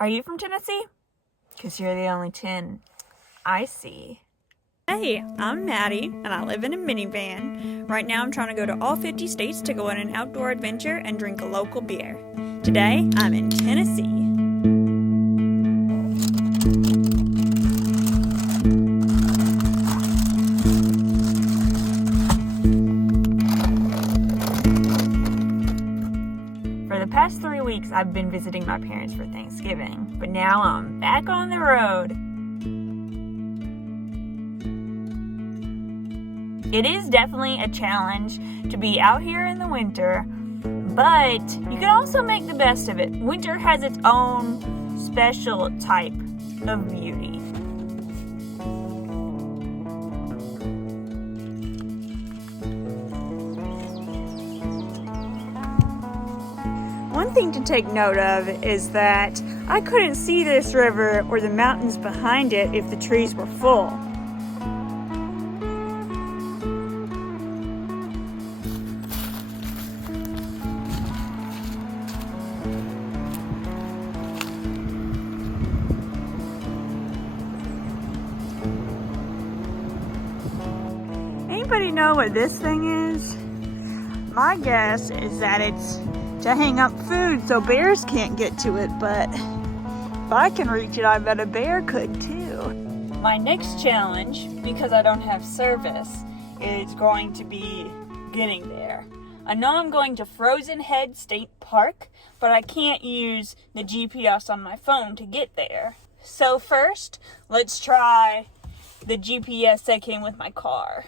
Are you from Tennessee? Because you're the only 10 I see. Hey, I'm Maddie, and I live in a minivan. Right now I'm trying to go to all 50 states to go on an outdoor adventure and drink a local beer. Today, I'm in Tennessee. For the past 3 weeks, I've been visiting my parents for Thanksgiving, but now I'm back on the road. It is definitely a challenge to be out here in the winter, but you can also make the best of it. Winter has its own special type of beauty. One thing to take note of is that I couldn't see this river or the mountains behind it if the trees were full. Anybody know what this thing is? My guess is that it's to hang up food so bears can't get to it, but if I can reach it, I bet a bear could too. My next challenge, because I don't have service, is going to be getting there. I know I'm going to Frozen Head State Park, but I can't use the GPS on my phone to get there. So first, let's try the GPS that came with my car.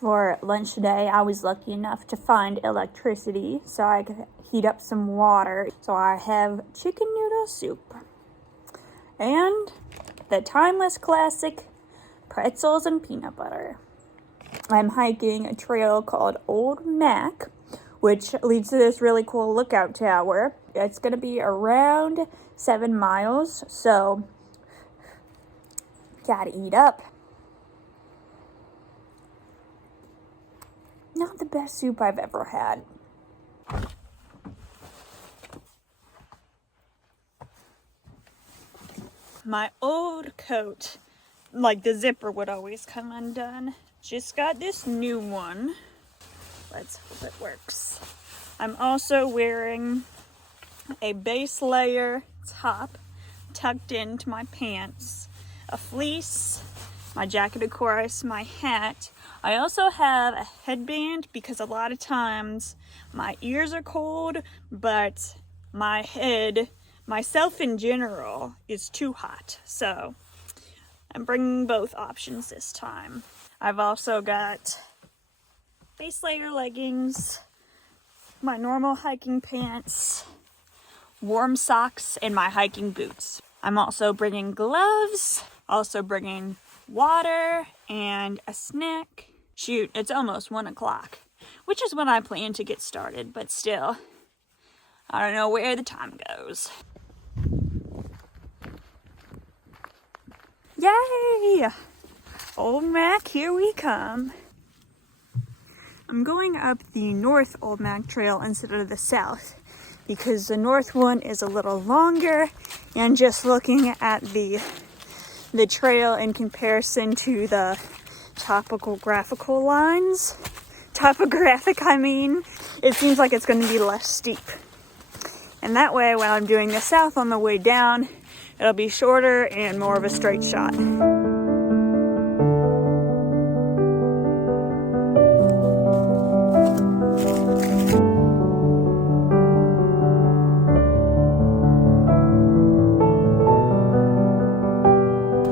For lunch today, I was lucky enough to find electricity so I could heat up some water. So I have chicken noodle soup and the timeless classic pretzels and peanut butter. I'm hiking a trail called Old Mac, which leads to this really cool lookout tower. It's going to be around 7 miles, so gotta eat up. Not the best soup I've ever had. My old coat, like the zipper would always come undone. Just got this new one. Let's hope it works. I'm also wearing a base layer top tucked into my pants, a fleece, my jacket of course, my hat. I also have a headband because a lot of times my ears are cold, but my head, myself in general, is too hot. So I'm bringing both options this time. I've also got base layer leggings, my normal hiking pants, warm socks, and my hiking boots. I'm also bringing gloves, also bringing water and a snack. Shoot, it's almost 1 o'clock, which is when I plan to get started, but still, I don't know where the time goes. Yay! Old Mac, here we come. I'm going up the North Old Mac Trail instead of the South because the North one is a little longer, and just looking at the trail in comparison to the topographic, I mean, it seems like it's going to be less steep. And that way, when I'm doing the South on the way down, it'll be shorter and more of a straight shot.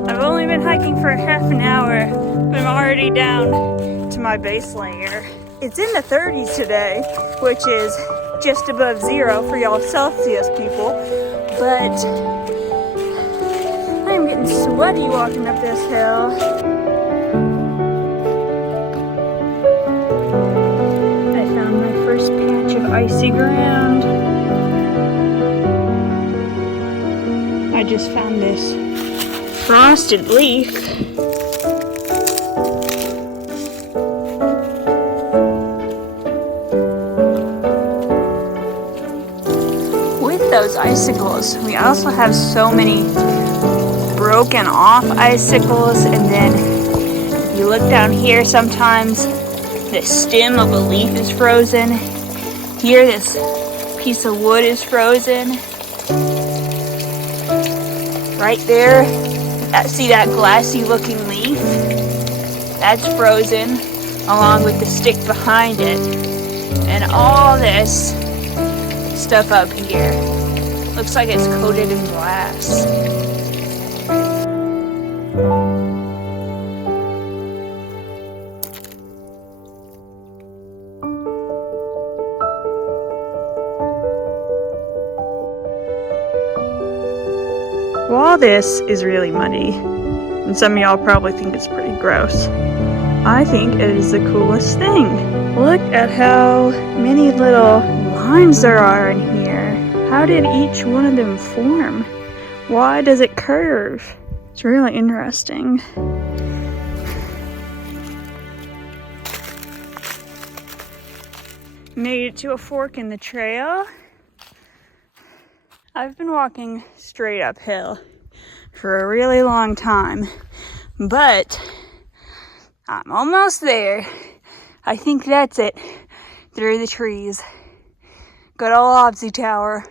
I've only been hiking for half an hour, but I'm already down to my base layer. It's in the 30s today, which is just above 0 for y'all Celsius people, but I'm getting sweaty walking up this hill. I found my first patch of icy ground. I just found this frosted leaf. With those icicles, we also have so many broken off icicles, and then if you look down here, sometimes the stem of a leaf is frozen. Here, this piece of wood is frozen. Right there, see that glassy looking leaf? That's frozen, along with the stick behind it. And all this stuff up here looks like it's coated in glass. While this is really muddy, and some of y'all probably think it's pretty gross, I think it is the coolest thing. Look at how many little lines there are in here. How did each one of them form? Why does it curve? It's really interesting. Made it to a fork in the trail. I've been walking straight uphill for a really long time, but I'm almost there. I think that's it. Through the trees. Good old Obsy Tower.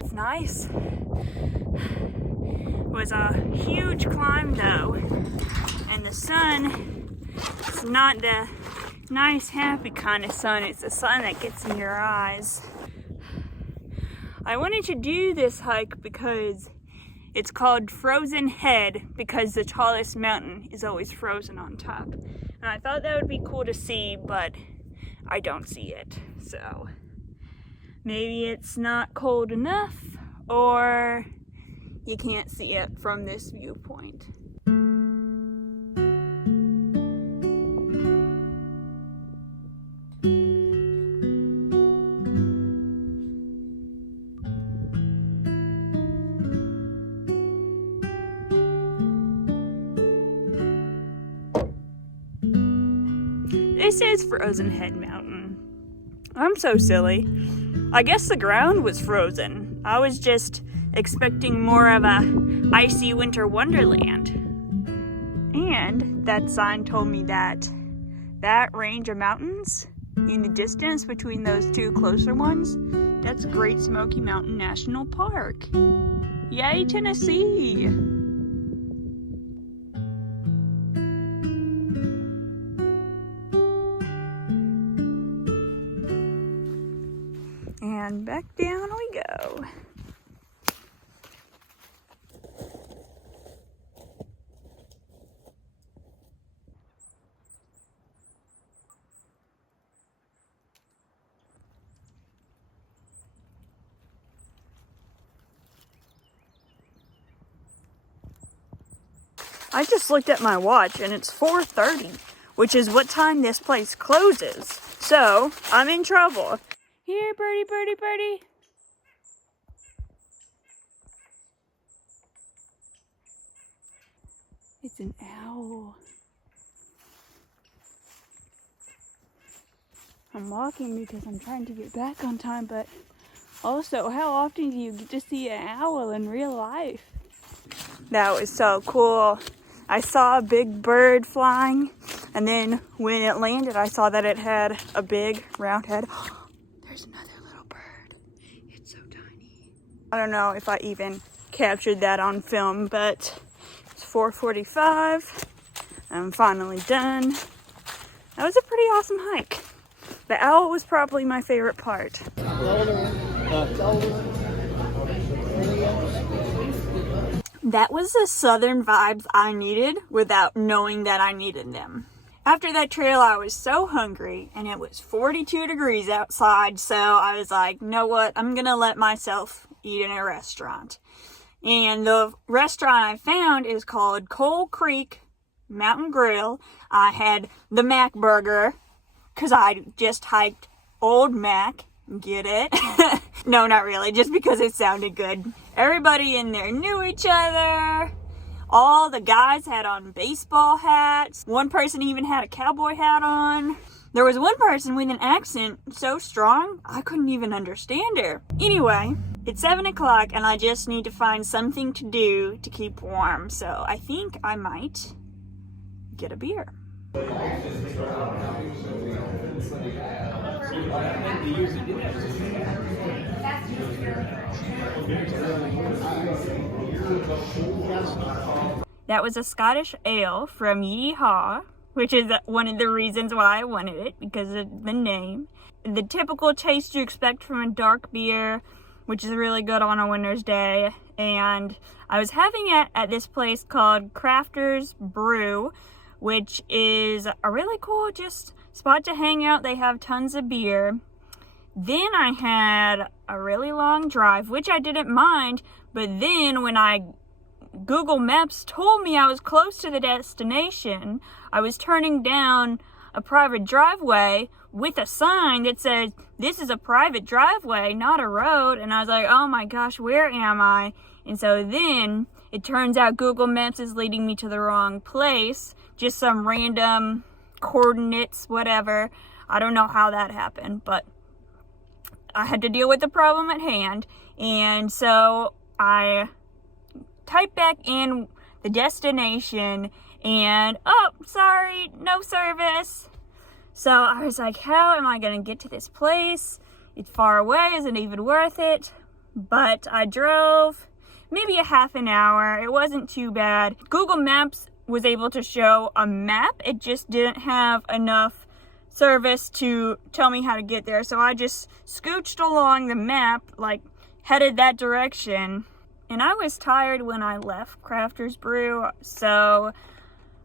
It's nice. It was a huge climb though, and the sun, it's not the nice happy kind of sun, it's the sun that gets in your eyes. I wanted to do this hike because it's called Frozen Head, because the tallest mountain is always frozen on top. And I thought that would be cool to see, but I don't see it, so maybe it's not cold enough, or you can't see it from this viewpoint. This is Frozen Head Mountain. I'm so silly. I guess the ground was frozen. I was just expecting more of a icy winter wonderland. And that sign told me that that range of mountains in the distance between those two closer ones, that's Great Smoky Mountain National Park. Yay, Tennessee! And back down we go. I just looked at my watch and it's 4:30, which is what time this place closes. So, I'm in trouble. Here, birdie, birdie, birdie. It's an owl. I'm walking because I'm trying to get back on time, but also, how often do you get to see an owl in real life? That was so cool. I saw a big bird flying, and then when it landed, I saw that it had a big round head. There's another little bird. It's so tiny. I don't know if I even captured that on film, but it's 4:45. I'm finally done. That was a pretty awesome hike. The owl was probably my favorite part. That was the southern vibes I needed without knowing that I needed them. After that trail, I was so hungry, and it was 42 degrees outside, so I was like, you know what, I'm gonna let myself eat in a restaurant. And the restaurant I found is called Coal Creek Mountain Grill. I had the Mac burger, because I just hiked Old Mac. Get it? No, not really, just because it sounded good. Everybody in there knew each other. All the guys had on baseball hats. One person even had a cowboy hat on. There was one person with an accent so strong, I couldn't even understand her. Anyway, it's 7 o'clock and I just need to find something to do to keep warm. So I think I might get a beer. That was a Scottish ale from Yeehaw, which is one of the reasons why I wanted it, because of the name. The typical taste you expect from a dark beer, which is really good on a winter's day. And I was having it at this place called Crafters Brew, which is a really cool just spot to hang out. They have tons of beer. Then I had a really long drive, which I didn't mind, but then when Google Maps told me I was close to the destination, I was turning down a private driveway with a sign that said, this is a private driveway, not a road. And I was like, oh my gosh, where am I? And so then it turns out Google Maps is leading me to the wrong place, just some random coordinates, whatever. I don't know how that happened, but I had to deal with the problem at hand. And so I typed back in the destination and, oh, sorry, no service. So I was like, how am I going to get to this place? It's far away. Is it even worth it? But I drove maybe a half an hour. It wasn't too bad. Google Maps was able to show a map. It just didn't have enough service to tell me how to get there. So I just scooched along the map, like headed that direction. And I was tired when I left Crafters Brew, so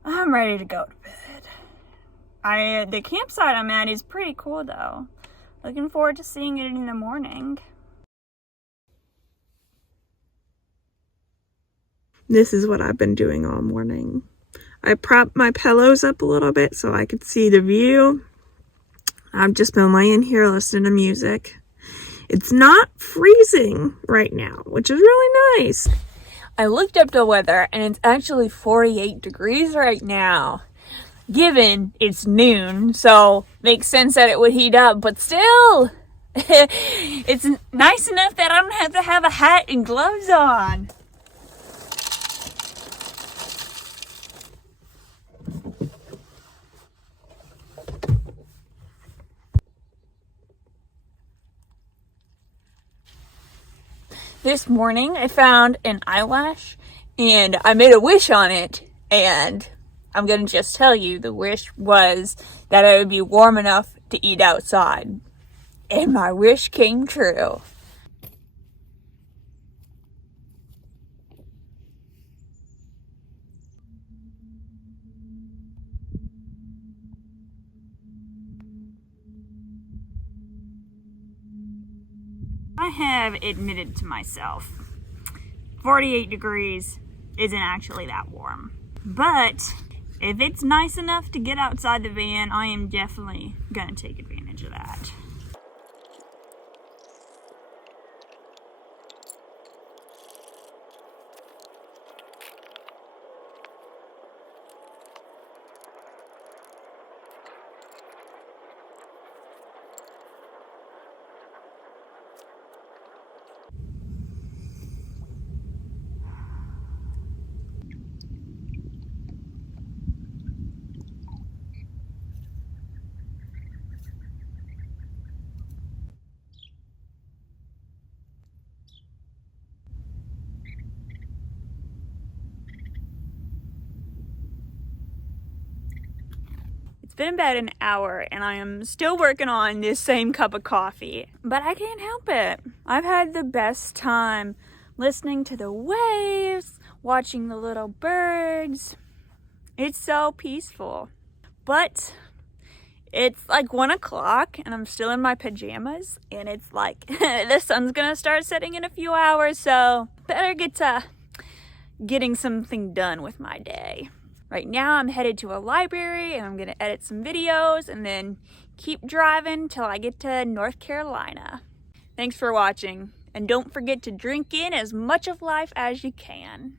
I'm ready to go to bed. The campsite I'm at is pretty cool though. Looking forward to seeing it in the morning. This is what I've been doing all morning. I propped my pillows up a little bit so I could see the view. I've just been laying here listening to music. It's not freezing right now, which is really nice. I looked up the weather and it's actually 48 degrees right now. Given it's noon, so makes sense that it would heat up, but still, it's nice enough that I don't have to have a hat and gloves on. This morning I found an eyelash and I made a wish on it, and I'm gonna just tell you the wish was that it would be warm enough to eat outside. And my wish came true. I have admitted to myself, 48 degrees isn't actually that warm. But if it's nice enough to get outside the van, I am definitely gonna take advantage of that. It's been about an hour and I am still working on this same cup of coffee, but I can't help it. I've had the best time listening to the waves, watching the little birds. It's so peaceful. But it's like 1 o'clock and I'm still in my pajamas and it's like the sun's gonna start setting in a few hours, so better get to getting something done with my day. Right now I'm headed to a library and I'm gonna edit some videos and then keep driving till I get to North Carolina. Thanks for watching, and don't forget to drink in as much of life as you can.